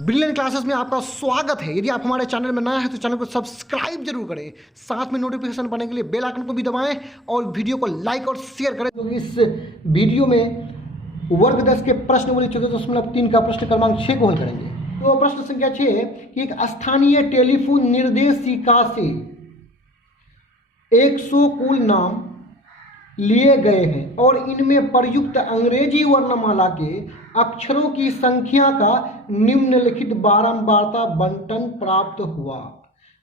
Brilliant classes में आपका स्वागत है। यदि आप हमारे चैनल में नया है तो चैनल को सब्सक्राइब जरूर करें, साथ में नोटिफिकेशन पाने के लिए बेल आइकन को भी दबाएं और वीडियो को लाइक और शेयर करें। तो इस वीडियो में वर्ग 10 के प्रश्न बोली 14.3 का प्रश्न क्रमांक 6 को हल करेंगे। तो प्रश्न संख्या 6 कि एक स्थानीय टेलीफोन निर्देशिका से 100 कुल नाम लिए गए हैं और इनमें प्रयुक्त अंग्रेजी वर्णमाला के अक्षरों की संख्या का निम्नलिखित बारंबारता बंटन प्राप्त हुआ।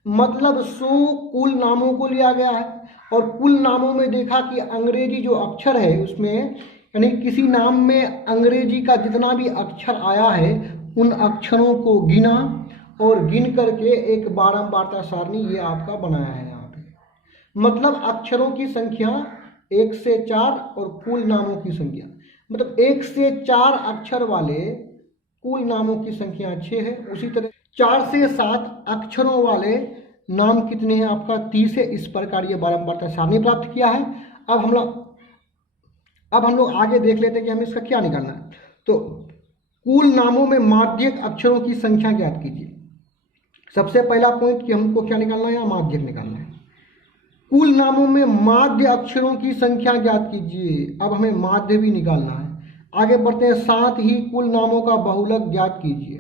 मतलब 100 कुल नामों को लिया गया है और कुल नामों में देखा कि अंग्रेजी जो अक्षर है उसमें यानी किसी नाम में अंग्रेजी का जितना भी अक्षर आया है उन अक्षरों को गिना और गिन करके एक बारंबारता सारणी ये आपका बनाया है यहाँ पे। मतलब अक्षरों की संख्या 1 से 4 और कुल नामों की संख्या मतलब 1 से 4 अक्षर वाले कुल नामों की संख्या 6 है। उसी तरह 4 से 7 अक्षरों वाले नाम कितने हैं आपका 30 है। इस प्रकार ये बारंबारता सारणी प्राप्त किया है। अब हम लोग आगे देख लेते हैं कि हमें इसका क्या निकालना है। तो कुल नामों में माध्यक अक्षरों की संख्या ज्ञात कीजिए। सबसे पहला पॉइंट कि हमको क्या निकालना है, या माध्यक निकालना है। कुल नामों में माध्य अक्षरों की संख्या ज्ञात कीजिए। अब हमें माध्य भी निकालना है। आगे बढ़ते हैं, साथ ही कुल नामों का बहुलक ज्ञात कीजिए।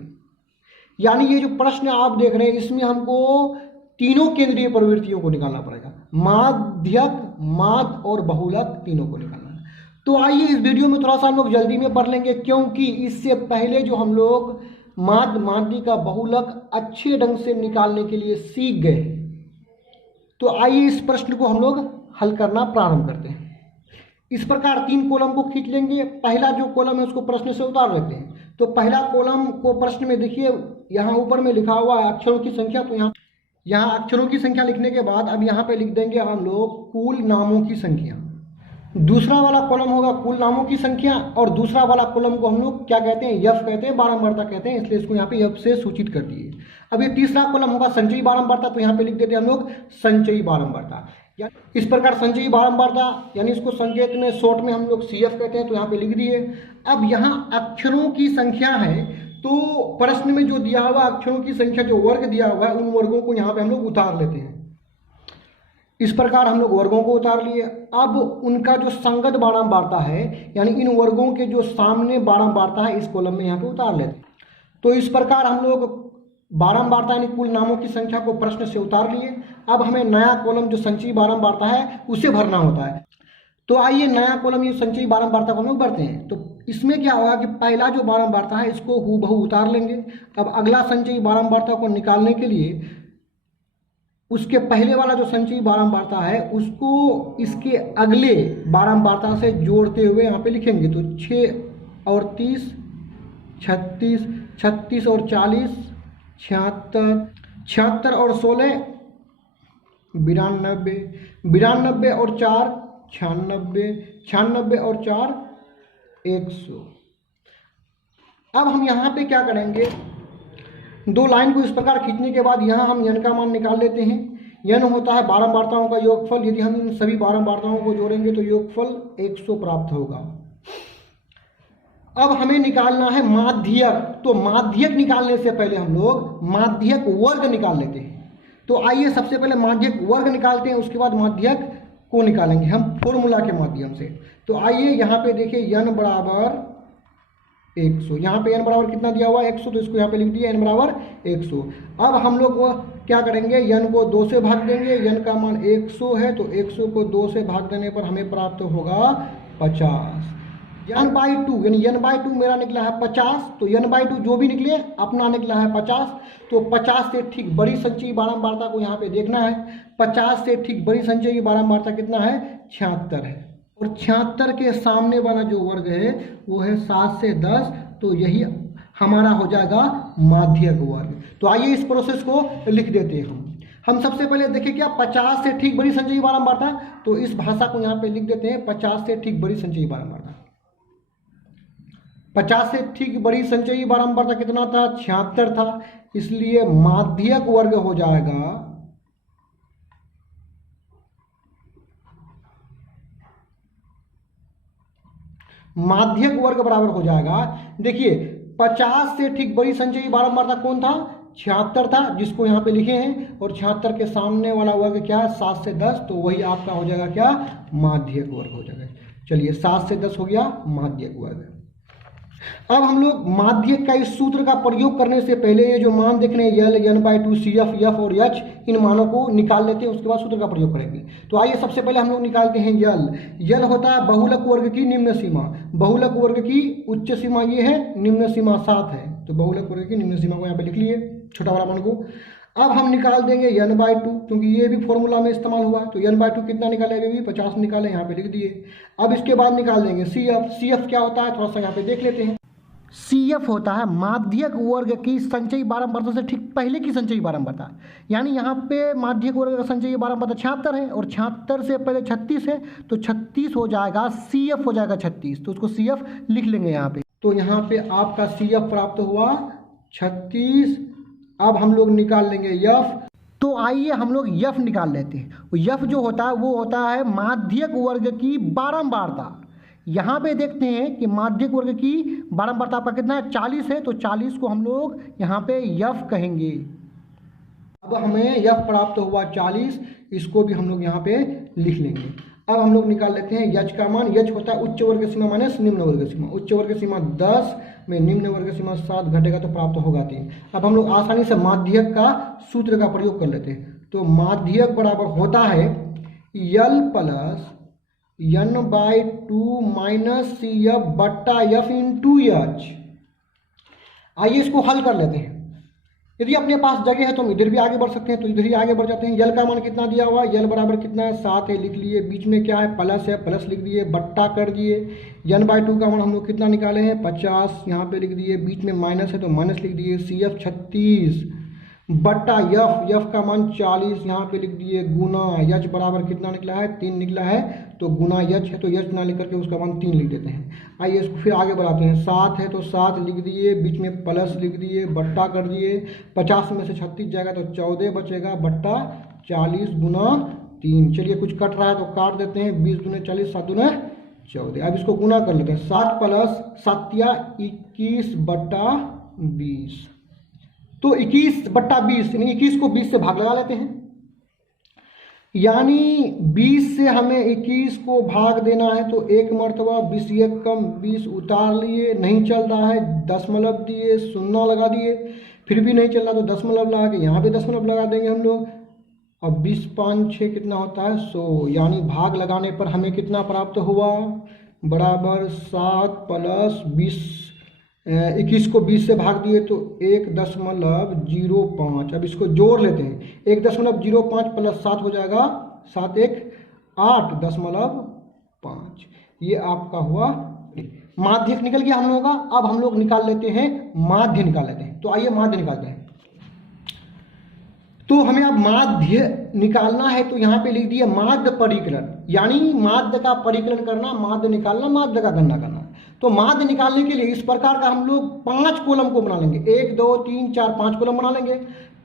यानी ये जो प्रश्न आप देख रहे हैं इसमें हमको तीनों केंद्रीय प्रवृत्तियों को निकालना पड़ेगा, माध्यक, माध्य और बहुलक तीनों को निकालना है। तो आइए इस वीडियो में थोड़ा सा हम लोग जल्दी में पढ़ लेंगे, क्योंकि इससे पहले जो हम लोग माध्य माध्य का बहुलक अच्छे ढंग से निकालने के लिए सीख गए। तो आइए इस प्रश्न को हम लोग हल करना प्रारंभ करते हैं। इस प्रकार 3 कॉलम को खींच लेंगे। पहला जो कॉलम है उसको प्रश्न से उतार लेते हैं। तो पहला कॉलम को प्रश्न में देखिए, यहाँ ऊपर में लिखा हुआ है अक्षरों की संख्या। तो यहाँ अक्षरों की संख्या लिखने के बाद अब यहाँ पे लिख देंगे हम लोग कुल नामों की संख्या। दूसरा वाला कॉलम होगा कुल नामों की संख्या और दूसरा वाला कॉलम को हम लोग क्या कहते हैं, यफ कहते हैं, बारंबारता कहते हैं, इसलिए इसको यहाँ पे यफ से सूचित कर दिए। अब ये तीसरा कॉलम होगा संचयी बारंबारता। तो यहाँ पे लिख देते हैं हम लोग संचयी बारंबारता। इस प्रकार संचयी बारंबारता यानी इसको संकेत में शॉर्ट में हम लोग CF कहते हैं, तो यहाँ पे लिख दिए। अब यहाँ अक्षरों की संख्या है तो प्रश्न में जो दिया हुआ अक्षरों की संख्या जो वर्ग दिया हुआ है उन वर्गों को यहाँ पे हम लोग उतार लेते हैं। इस प्रकार हम लोग वर्गों को उतार लिए। अब उनका जो संगत बारंबारता है यानी इन वर्गों के जो सामने बारंबारता है इस कॉलम में यहाँ पे उतार लेते हैं। तो इस प्रकार हम लोग बारंबारता यानी कुल नामों की संख्या को प्रश्न से उतार लिए। अब हमें नया कॉलम जो संचयी बारंबारता है उसे भरना होता है। तो आइए नया कॉलम ये संचयी बारंबारता को हम लोग भरते हैं। तो इसमें क्या होगा कि पहला जो बारंबारता है इसको हूबहू उतार लेंगे। अब अगला संचयी बारंबारता को निकालने के लिए उसके पहले वाला जो संचयी बारंबारता है उसको इसके अगले बारंबारता से जोड़ते हुए यहाँ पे लिखेंगे। तो 6 और 30 36, 36 और 40 76, 76 और 16 92, 92 और 4 96, 96 और 4 100। अब हम यहाँ पे क्या करेंगे, 2 लाइन को इस प्रकार खींचने के बाद यहाँ हम n का मान निकाल लेते हैं। n होता है बारंबारताओं का योगफल। यदि हम इन सभी बारंबारताओं को जोड़ेंगे तो योगफल 100 प्राप्त होगा। अब हमें निकालना है माध्यक। तो माध्यक निकालने से पहले हम लोग माध्यक वर्ग निकाल लेते हैं। तो आइए सबसे पहले माध्यक वर्ग निकालते हैं, उसके बाद माध्यक को निकालेंगे हम फॉर्मूला के माध्यम से। तो आइए यहाँ पे देखिए n बराबर 100। यहाँ पे n बराबर कितना दिया हुआ है 100, तो इसको यहाँ पे लिख दिया n बराबर 100। अब हम लोग क्या करेंगे, n को 2 से भाग देंगे। n का मान 100 है तो 100 को 2 से भाग देने पर हमें प्राप्त होगा 50। n/2 यानी n/2 मेरा निकला है 50। तो n/2 जो भी निकले अपना निकला है 50। तो 50 से ठीक बड़ी संचयी बारंबारता को यहाँ पे देखना है। 50 से ठीक बड़ी संचयी बारंबारता कितना है 76 है। और 76 के सामने वाला जो वर्ग है वो है 7 से 10। तो यही हमारा हो जाएगा माध्यक वर्ग। तो आइए इस प्रोसेस को लिख देते हैं हम सबसे पहले देखिए क्या 50 से ठीक बड़ी संचयी बारंबारता। तो इस भाषा को यहाँ पे लिख देते हैं 50 से ठीक बड़ी संचयी बारंबारता। 50 से ठीक बड़ी संचयी बारंबारता कितना था 76 था, इसलिए माध्यक वर्ग हो जाएगा माध्यक वर्ग बराबर हो जाएगा। देखिए 50 से ठीक बड़ी संचयी बारंबारता कौन था? 76 था, जिसको यहाँ पे लिखे हैं। और 76 के सामने वाला वर्ग क्या है? 7 से 10, तो वही आपका हो जाएगा क्या? माध्यक वर्ग हो जाएगा। चलिए 7 से 10 हो गया माध्यक वर्ग। अब हम लोग माध्यक का इस सूत्र का प्रयोग करने से पहले ये जो मान देख रहे हैं यल, n/2, CF, F और H, इन मानों को निकाल लेते हैं, उसके बाद सूत्र का प्रयोग करेंगे। तो आइए सबसे पहले हम लोग निकालते हैं यल। यल होता है बहुलक वर्ग की निम्न सीमा। बहुलक वर्ग की उच्च सीमा ये है, निम्न सीमा 7 है। तो बहुलक वर्ग की निम्न सीमा को यहाँ पे लिख लिए, छोटा वाला मान को। अब हम निकाल देंगे n/2, क्योंकि ये भी फॉर्मूला में इस्तेमाल हुआ। तो n/2 कितना निकालेंगे? भी 50 निकाले, यहाँ पे लिख दिए। अब इसके बाद निकाल देंगे CF। CF क्या होता है? थोड़ा सा यहाँ पे देख लेते हैं। CF होता है माध्यक वर्ग की संचयी बारंबारता से ठीक पहले की संचयी बारंबारता। यानी यहाँ पे माध्यक वर्ग का संचयी बारंबारता 76 है, और 76 से पहले 36 है, तो 36 हो जाएगा, CF हो जाएगा 36। तो उसको CF लिख लेंगे यहाँ पे। तो यहाँ पे आपका CF प्राप्त हुआ 36। अब हम लोग निकाल लेंगे F। तो आइए हम लोग F निकाल लेते हैं। F जो होता है वो होता है माध्यक वर्ग की बारंबारता। यहाँ पे देखते हैं कि माध्यक वर्ग की बारंबारता आपका कितना है? 40 है, तो 40 को हम लोग यहाँ पे F कहेंगे। अब हमें F प्राप्त हुआ 40, इसको भी हम लोग यहाँ पे लिख लेंगे। अब हम लोग निकाल लेते हैं H का मान। H होता है उच्च वर्ग सीमा माइनस निम्न वर्ग सीमा। उच्च वर्ग सीमा 10 में निम्न वर्ग सीमा 7 घटेगा तो प्राप्त होगा 3। अब हम लोग आसानी से माध्यक का सूत्र का प्रयोग कर लेते हैं। तो माध्यक बराबर होता है L plus n/2 minus CF बट्टा F इंटू H। आइए इसको हल कर लेते हैं। यदि अपने पास जगह है तो हम इधर भी आगे बढ़ सकते हैं, तो इधर ही आगे बढ़ जाते हैं। यल का मान कितना दिया हुआ? यल बराबर कितना है? 7 है, लिख लिए। बीच में क्या है? प्लस है, प्लस लिख दिए, बट्टा कर दिए। n/2 का मान हम लोग कितना निकाले हैं? 50, यहाँ पे लिख दिए। बीच में माइनस है तो माइनस लिख दिए। CF 36 बट्टा F का मान 40, यहाँ पे लिख दिए, गुना H बराबर कितना निकला है? 3 निकला है, तो गुना H है तो H ना लिख करके उसका मान 3 लिख देते हैं। आइए इसको फिर आगे बढ़ाते हैं। 7 है तो 7 लिख दिए, बीच में प्लस लिख दिए, बट्टा कर दिए। 50 में से 36 जाएगा तो 14 बचेगा, बट्टा 40 गुना 3। चलिए कुछ कट रहा है तो काट देते हैं। 20 दूने 40, 7 दूने 14। अब इसको गुना कर लेते हैं। 7 प्लस 7 21 बट्टा 20, तो 21 बट्टा 20, यानी 21 को 20 से भाग लगा लेते हैं। यानी 20 से हमें 21 को भाग देना है, तो एक मरतबा 20 एक कम 20 उतार लिए, नहीं चल रहा है, दशमलव दिए, शून्य लगा दिए, फिर भी नहीं चल रहा तो दशमलव लगा के यहाँ पे दशमलव लगा देंगे हम लोग। अब 20 5 6 कितना होता है? 100। यानी भाग लगाने पर हमें कितना प्राप्त हुआ? बराबर 7 प्लस 20, 21 को 20 से भाग दिए तो 1.05। अब इसको जोड़ लेते हैं। 1.05 प्लस 7 हो जाएगा 7 1 8.5। ये आपका हुआ माध्यक निकल गया हम लोगों का। अब हम लोग निकाल लेते हैं माध्य निकाल लेते हैं। तो आइए माध्य निकालते हैं। तो हमें अब माध्य निकालना है, तो यहाँ पे लिख दिया माध्य परिकलन, यानी माध्य का परिकलन करना, माध्य निकालना, माध्य का गणना करना। तो माध्य निकालने के लिए इस प्रकार का हम लोग 5 कॉलम को बना लेंगे। 1 2 3 4 5 कॉलम बना लेंगे।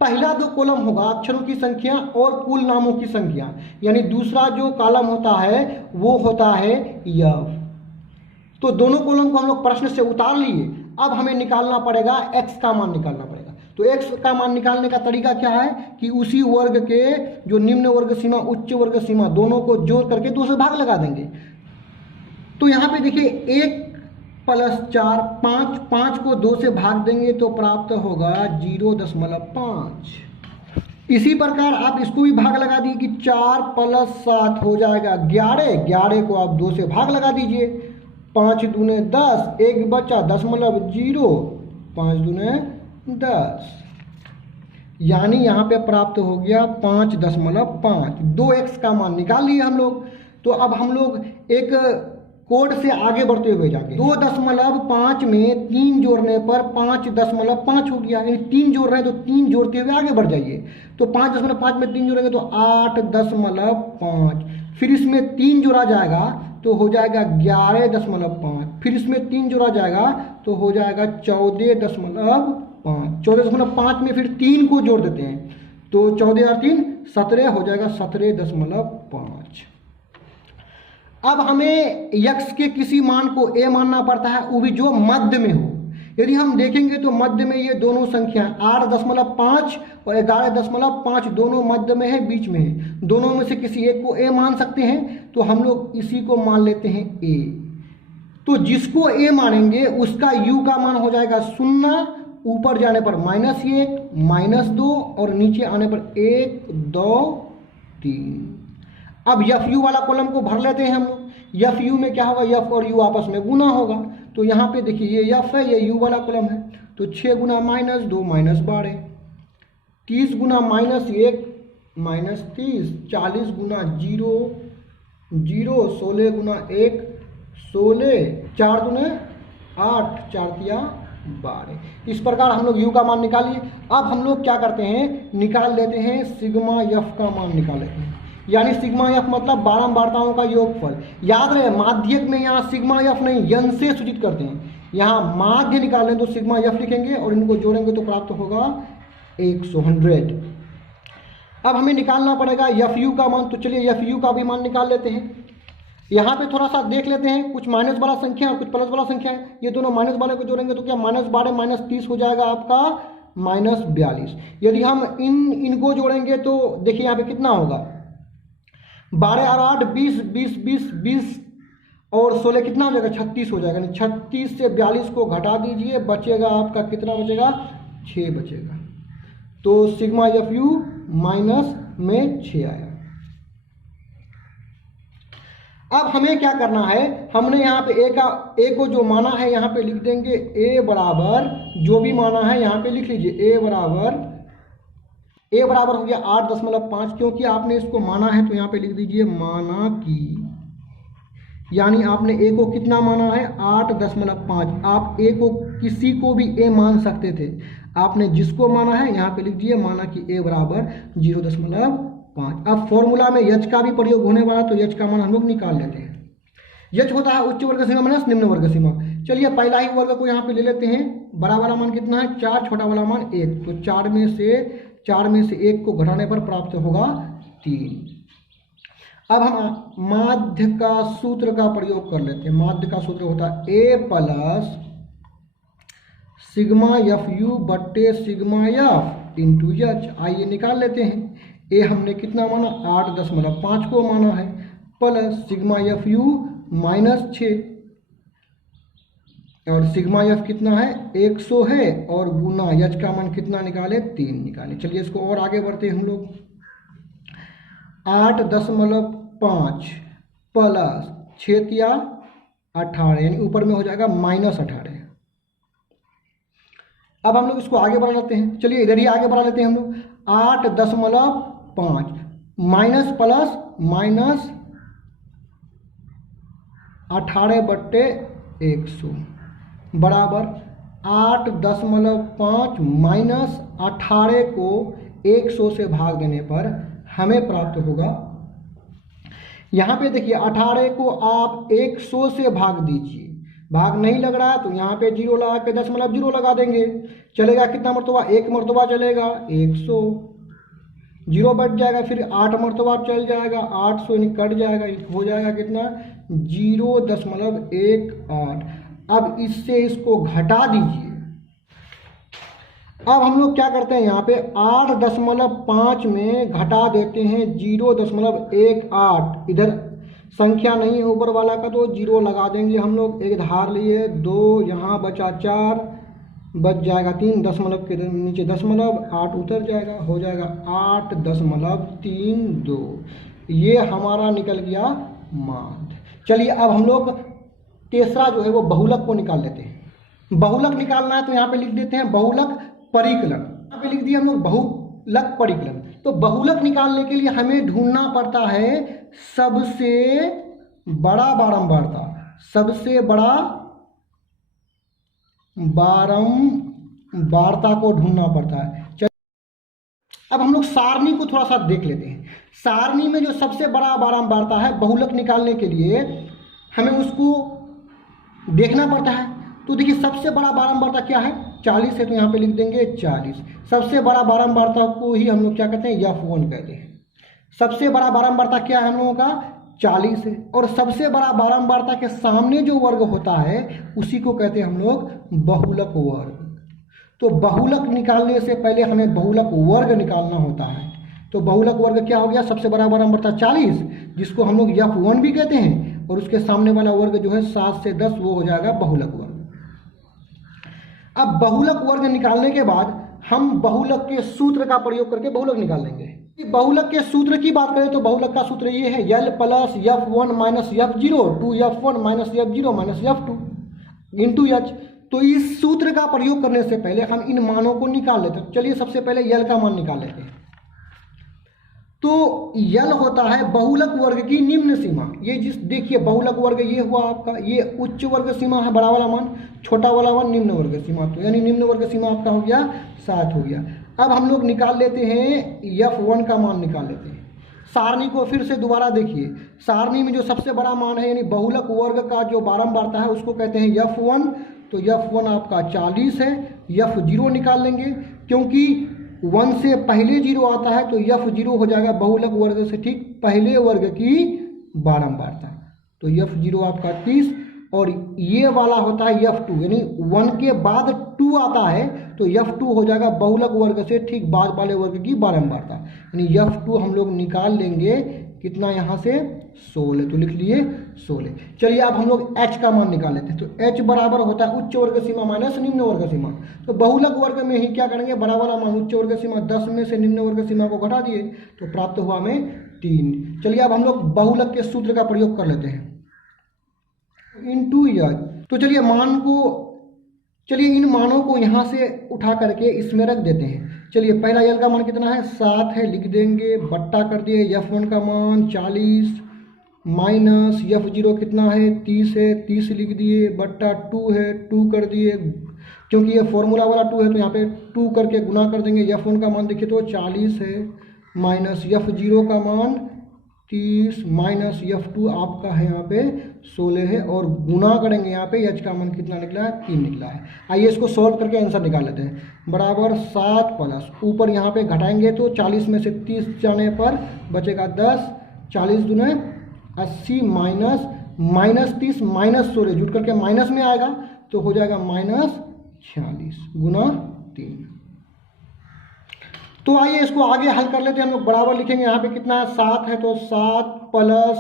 पहला 2 कॉलम होगा अक्षरों की संख्या और कुल नामों की संख्या, यानी दूसरा जो कॉलम होता है वो होता है F। तो दोनों कॉलम को हम लोग प्रश्न से उतार लिए। अब हमें निकालना पड़ेगा x का मान निकालना पड़ेगा। तो x का मान निकालने का तरीका क्या है कि उसी वर्ग के जो निम्न वर्ग सीमा उच्च वर्ग सीमा दोनों को जोड़ करके 2 से भाग लगा देंगे। तो यहाँ पे देखिए 1 प्लस 4 5, 5 को 2 से भाग देंगे तो प्राप्त होगा 0.5। इसी प्रकार आप इसको भी भाग लगा दीजिए कि 4 प्लस 7 हो जाएगा 11। 11 को आप 2 से भाग लगा दीजिए। 5 दूने 10, 1 बचा 0.0, 5 दूने 10, यानी यहाँ पे प्राप्त हो गया 5.5। 2x का मान निकाल लिए हम लोग। तो अब हम लोग एक कोड से आगे बढ़ते हुए जाके 2.5 में 3 जोड़ने पर 5.5 हो गया, यानी 3 जोड़ रहे हैं तो 3 जोड़ते हुए आगे बढ़ जाइए। तो 5.5 में 3 जोड़ेंगे तो 8.5, फिर इसमें 3 जोड़ा जाएगा तो हो जाएगा 11.5, फिर इसमें 3 जोड़ा जाएगा तो हो जाएगा 14.5। 14.5 में फिर 3 को जोड़ देते हैं तो 14 और 3 17 हो जाएगा 17.5। अब हमें x के किसी मान को a मानना पड़ता है, वो भी जो मध्य में हो। यदि हम देखेंगे तो मध्य में ये दोनों संख्या 8.5 और 11.5 दोनों मध्य में है, बीच में है। दोनों में से किसी एक को ए मान सकते हैं, तो हम लोग इसी को मान लेते हैं ए। तो जिसको ए मानेंगे उसका यू का मान हो जाएगा 0, ऊपर जाने पर -1, -2 और नीचे आने पर 1, 2, 3। अब एफ यू वाला कॉलम को भर लेते हैं हम लोग। एफ यू में क्या होगा, एफ और यू आपस में गुना होगा। तो यहाँ पे देखिए ये एफ है, ये यू वाला कॉलम है, तो 6 गुना -2 -12, 30 गुना -1 -30, 40 गुना 0 0, 16 गुना 1 16, 4 दूने 8, 4 तिया 12। इस प्रकार हम लोग यू का मान निकालिए। अब हम लोग क्या करते हैं, निकाल लेते हैं सिग्मा एफ का मान निकाल लेते हैं, यानी सिग्मा एफ मतलब बारंबारताओं का योगफल। याद रहे माध्यक में यहाँ सिग्मा एफ नहीं यन से सूचित करते हैं, यहाँ माध्य निकालें तो सिग्मा एफ लिखेंगे और इनको जोड़ेंगे तो प्राप्त होगा 100। अब हमें निकालना पड़ेगा एफ यू का मान, तो चलिए एफ यू का भी मान निकाल लेते हैं। यहाँ पे थोड़ा सा देख लेते हैं, कुछ माइनस वाला संख्या और कुछ प्लस वाला संख्या है। ये दोनों माइनस वाले को जोड़ेंगे तो क्या -12 -30 हो जाएगा आपका -42। यदि हम इनको जोड़ेंगे तो देखिए यहाँ पे कितना होगा, 12 और 8 20 20 20 20 और 16 कितना हो जाएगा, 36 हो जाएगा। 36 से 42 को घटा दीजिए, बचेगा आपका कितना बचेगा, 6 बचेगा। तो सिग्मा एफ यू माइनस में 6 आया। अब हमें क्या करना है, हमने यहाँ पे ए को जो माना है यहाँ पे लिख देंगे, ए बराबर जो भी माना है यहाँ पे लिख लीजिए, ए बराबर हो गया 8.5, क्योंकि आपने इसको माना है तो यहाँ पे लिख दीजिए माना की, यानी आपने ए को कितना माना है 8.5। आप ए को किसी को भी ए मान सकते थे, आपने जिसको माना है यहाँ पे लिख दिए माना कि ए बराबर 0.5। अब फॉर्मूला में यच का भी प्रयोग होने वाला, तो यच का मान हम लोग निकाल लेते हैं। यच होता है उच्च वर्ग सीमा माइनस निम्न वर्ग सीमा। चलिए पहला ही वर्ग को यहाँ पे ले लेते हैं। बड़ा वाला मान कितना है 4, छोटा वाला मान 1, तो 4 में से 1 को घटाने पर प्राप्त होगा 3। अब हम माध्य का सूत्र का प्रयोग कर लेते हैं। माध्य का सूत्र होता है ए प्लस सिग्मा एफ यू बट्टे सिग्मा एफ इंटू एच। आइए निकाल लेते हैं। ए हमने कितना माना 8.5 को माना है, प्लस सिग्मा एफ यू -6 और सिग्मा एफ कितना है 100 है, और गुना एच का मान कितना निकाले 3 निकाले। चलिए इसको और आगे बढ़ते हैं हम लोग। 8.5 प्लस 6 तिया 18, यानी ऊपर में हो जाएगा -18। अब हम लोग इसको आगे बढ़ा लेते हैं। चलिए इधर ही आगे बढ़ा लेते हैं हम लोग। 8.5 माइनस प्लस -18/100 बराबर 8.5 माइनस 18 को 100 से भाग देने पर हमें प्राप्त होगा, यहाँ पे देखिए 18 को आप 100 से भाग दीजिए, भाग नहीं लग रहा है तो यहाँ पे 0 लगा के 0 लगा देंगे। चलेगा कितना मरतबा, 1 मरतबा चलेगा 100, 0 बच जाएगा, फिर 8 मरतबा चल जाएगा, 800 कट जाएगा, हो जाएगा कितना 0.18। अब इससे इसको घटा दीजिए। अब हम लोग क्या करते हैं, यहाँ पे 8.5 में घटा देते हैं 0.18। इधर संख्या नहीं है ऊपर वाला का तो 0 लगा देंगे हम लोग। एक धार लिए 2, यहाँ बचा 4, बच जाएगा 3, दशमलव के नीचे दशमलव, 8 उतर जाएगा, हो जाएगा 8.32। ये हमारा निकल गया माध्य। चलिए अब हम लोग तीसरा जो है वो बहुलक को निकाल लेते हैं। बहुलक निकालना है तो यहाँ पे लिख देते हैं बहुलक परिकलन। यहाँ पे लिख दिया हम लोग बहुलक परिकलन। तो बहुलक निकालने के लिए हमें ढूंढना पड़ता है सबसे बड़ा बारंबारता, सबसे बड़ा बारंबारता को ढूंढना पड़ता है। अब हम लोग सारणी को थोड़ा सा देख लेते हैं। सारणी में जो सबसे बड़ा बारंबारता है बहुलक निकालने के लिए हमें उसको देखना पड़ता है। तो देखिए सबसे बड़ा बारंबारता क्या है 40 है, तो यहाँ पे लिख देंगे 40। सबसे बड़ा बारंबारता को ही हम लोग क्या कहते हैं F1 कहते हैं। सबसे बड़ा बारंबारता क्या है हम लोगों का 40 है, और सबसे बड़ा बारंबारता के सामने जो वर्ग होता है उसी को कहते हैं हम लोग बहुलक वर्ग। तो बहुलक निकालने से पहले हमें बहुलक वर्ग निकालना होता है। तो बहुलक वर्ग क्या हो गया, सबसे बड़ा बारंबारता 40, जिसको हम लोग F1 भी कहते हैं, और उसके सामने वाला वर्ग जो है 7 से 10, वो हो जाएगा बहुलक वर्ग। अब बहुलक वर्ग निकालने के बाद हम बहुलक के सूत्र का प्रयोग करके बहुलक निकाल लेंगे। बहुलक के सूत्र की बात करें तो बहुलक का सूत्र ये है L plus F1 minus F0 2F1 minus F0 minus F2 into H। तो इस सूत्र का प्रयोग करने से पहले हम इन मानों को निकाल लेते हैं। चलिए सबसे पहले L का मान निकाल लेते हैं। तो L होता है बहुलक वर्ग की निम्न सीमा। ये जिस देखिए बहुलक वर्ग ये हुआ आपका, ये उच्च वर्ग सीमा है बड़ा वाला मान, छोटा वाला मान निम्न वर्ग सीमा। तो यानी निम्न वर्ग सीमा आपका हो गया 7 हो गया। अब हम लोग निकाल लेते हैं F1 का मान निकाल लेते हैं। सारणी को फिर से दोबारा देखिए, सारणी में जो सबसे बड़ा मान है यानी बहुलक वर्ग का जो बारंबारता है उसको कहते हैं F1। तो F1 आपका 40 है। F0 निकाल लेंगे, क्योंकि 1 से पहले 0 आता है, तो F0 हो जाएगा बहुलक वर्ग से ठीक पहले वर्ग की बारंबारता। तो F0 आपका 30, और ये वाला होता है F2, यानी 1 के बाद 2 आता है, तो F2 हो जाएगा बहुलक वर्ग से ठीक बाद वाले वर्ग की बारंबारता। यानी F2 हम लोग निकाल लेंगे कितना यहाँ से 16, तो लिख लिए 16। चलिए अब हम लोग H का मान निकाल लेते हैं। तो H बराबर होता है उच्च वर्ग सीमा माइनस निम्न वर्ग सीमा। तो बहुलक वर्ग में ही क्या करेंगे, बड़ा वाला मान उच्च वर्ग सीमा 10 में से निम्न वर्ग सीमा को घटा दिए, तो प्राप्त हुआ हमें 3। चलिए अब हम लोग बहुलक के सूत्र का प्रयोग कर लेते हैं इंटू H। तो चलिए इन मानों को यहाँ से उठा करके इसमें रख देते हैं। चलिए पहला L का मान कितना है 7 है, लिख देंगे, बट्टा कर दिए F1 का मान 40 माइनस F0 कितना है 30 है, 30 लिख दिए, बट्टा 2 है 2 कर दिए, क्योंकि ये फॉर्मूला वाला 2 है तो यहाँ पे 2 करके गुना कर देंगे। F1 का मान देखिए तो 40 है, माइनस F0 का मान 30 माइनस F2 आपका है यहाँ पे 16 है, और गुना करेंगे यहाँ पे H का मान कितना निकला है 3 निकला है। आइए इसको सॉल्व करके आंसर निकाल लेते हैं। बराबर 7 प्लस ऊपर यहाँ पे घटाएंगे तो 40 में से 30 जाने पर बचेगा 10, 40 दूने 80 माइनस 30 माइनस 16 जुट करके माइनस में आएगा, तो हो जाएगा माइनस 46 गुना 3। तो आइए इसको आगे हल कर लेते हैं। हम लोग बराबर लिखेंगे, यहाँ पे कितना है 7 है, तो 7 प्लस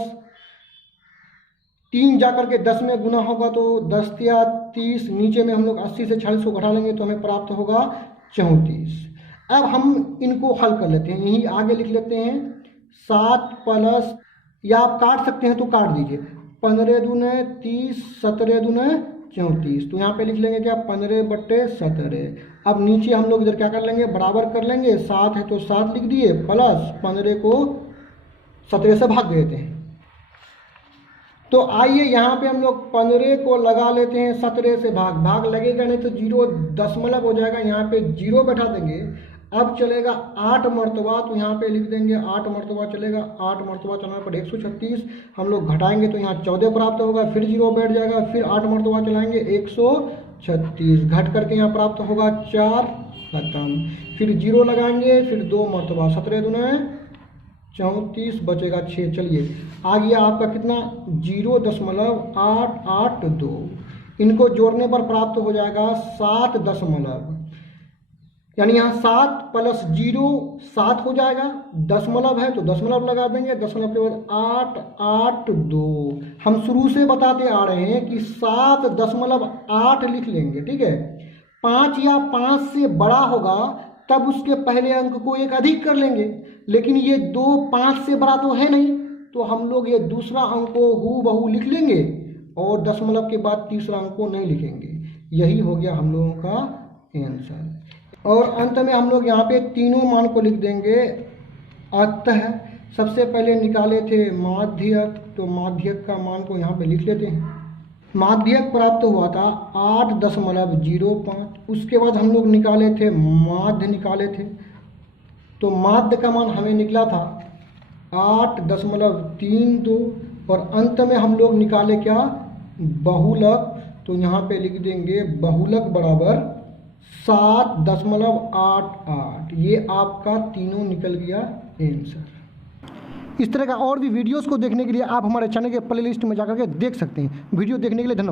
3 जाकर के 10 में गुना होगा तो 10 या 30, नीचे में हम लोग 80 से 40 को घटा लेंगे तो हमें प्राप्त होगा 34। अब हम इनको हल कर लेते हैं, यही आगे लिख लेते हैं 7 प्लस, या आप काट सकते हैं तो काट दीजिए, 15 दूने 30 17 दूने 34, तो यहाँ पे लिख लेंगे क्या 15/17। अब नीचे हम लोग इधर क्या कर लेंगे, बराबर कर लेंगे, 7 है तो 7 लिख दिए, प्लस 15 को 17 से भाग देते हैं। तो आइए यहाँ पे हम लोग 15 को लगा लेते हैं 17 से भाग लगेगा नहीं तो 0 दशमलव हो जाएगा, यहाँ पे 0 बैठा देंगे। अब चलेगा 8 मरतबा, तो यहाँ पे लिख देंगे 8 मरतबा चलेगा, 8 मरतबा चलाने पर 136, हम लोग घटाएंगे तो यहाँ 14 प्राप्त होगा, फिर 0 बैठ जाएगा, फिर 8 मरतबा चलाएंगे 136, घट करके यहाँ प्राप्त होगा 4, खत्म, फिर 0 लगाएंगे, फिर 2 मरतबा, 17 दूने 34 बचेगा 6। चलिए आ गया आपका कितना 0.882, इनको जोड़ने पर प्राप्त हो जाएगा 7 दशमलव, यानी यहाँ 7 प्लस 0 7 हो जाएगा, दशमलव है तो दशमलव लगा देंगे, दशमलव के बाद 882। हम शुरू से बताते आ रहे हैं कि 7.8 लिख लेंगे, ठीक है। 5 या 5 से बड़ा होगा तब उसके पहले अंक को एक अधिक कर लेंगे, लेकिन ये 2 5 से बड़ा तो है नहीं, तो हम लोग ये दूसरा अंक को हूबहू लिख लेंगे और दशमलव के बाद तीसरा अंक को नहीं लिखेंगे। यही हो गया हम लोगों का आंसर। और अंत में हम लोग यहाँ पे तीनों मान को लिख देंगे। अतः सबसे पहले निकाले थे माध्यक, तो माध्यक का मान को यहाँ पे लिख लेते हैं। माध्यक प्राप्त हुआ था 8.05। उसके बाद हम लोग निकाले थे माध्य निकाले थे, तो माध्य का मान हमें निकला था 8.32, और अंत में हम लोग निकाले क्या बहुलक, तो यहाँ पे लिख देंगे बहुलक बराबर 7.88। ये आपका तीनों निकल गया आंसर। इस तरह का और भी वीडियोस को देखने के लिए आप हमारे चैनल के प्लेलिस्ट में जाकर के देख सकते हैं। वीडियो देखने के लिए धन्यवाद।